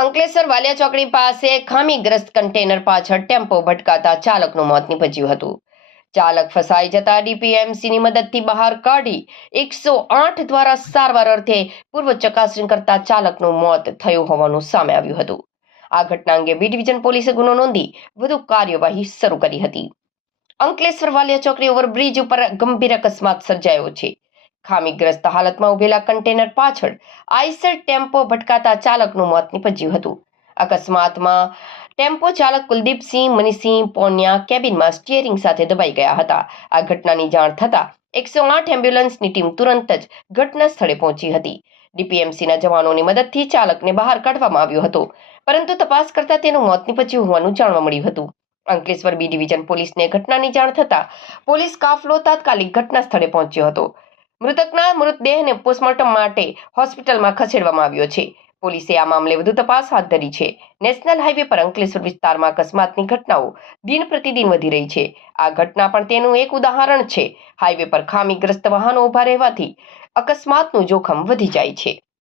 અંકલેશ્વર વાલિયા ચોકડી પાસે ખામીગ્રસ્ત કન્ટેનર પાછળ ટેમ્પો ભટકાતા ચાલકનું મોત નીપજ્યું હતું. ચાલક ફસાઈ જતા ડીપીએમસીની મદદથી બહાર કાઢી એકસો આઠ દ્વારા સારવાર અર્થે પૂર્વ ચકાસણી કરતા ચાલકનું મોત થયું હોવાનું સામે આવ્યું હતું. આ ઘટના અંગે બી ડિવિઝન પોલીસે ગુનો નોંધી વધુ કાર્યવાહી શરૂ કરી હતી. અંકલેશ્વર વાલિયા ચોકડી ઓવરબ્રિજ ઉપર ગંભીર અકસ્માત સર્જાયો છે. ખામીગ્રસ્ત હાલતમાં ઉભેલા કન્ટેનર પાછળ આઈસર ટેમ્પો ભટકાતા ચાલકનું મોત નીપજ્યું હતું. અકસ્માતમાં ટેમ્પો ચાલક કુલદીપસિંહ, મનીસિંહ, પોન્યા કેબિનમાં સ્ટીયરિંગ સાથે દબાઈ ગયા હતા. આ ઘટનાની જાણ થતાં એકસો આઠ એમ્બ્યુલન્સની ટીમ તુરંત જ ઘટના સ્થળે પહોંચી હતી. ડીપીએમસીના જવાનોની મદદથી ચાલકને બહાર કાઢવામાં આવ્યો હતો, પરંતુ તપાસ કરતા તેનું મોત નીપજ્યું હોવાનું જાણવા મળ્યું હતું. અંકલેશ્વર બી ડિવિઝન પોલીસને ઘટનાની જાણ થતાં પોલીસ કાફલો તાત્કાલિક ઘટના સ્થળે પહોંચ્યો હતો. મૃતકના મૃતદેહને પોસ્ટમોર્ટમ માટે હોસ્પિટલમાં ખસેડવામાં આવ્યો છે. પોલીસે આ મામલે વધુ તપાસ હાથ ધરી છે. નેશનલ હાઈવે પર અંકલેશ્વર વિસ્તારમાં અકસ્માતની ઘટનાઓ દિન પ્રતિદિન વધી રહી છે. આ ઘટના પણ તેનું એક ઉદાહરણ છે. હાઈવે પર ખામીગ્રસ્ત વાહનો ઊભા રહેવાથી અકસ્માતનું જોખમ વધી જાય છે.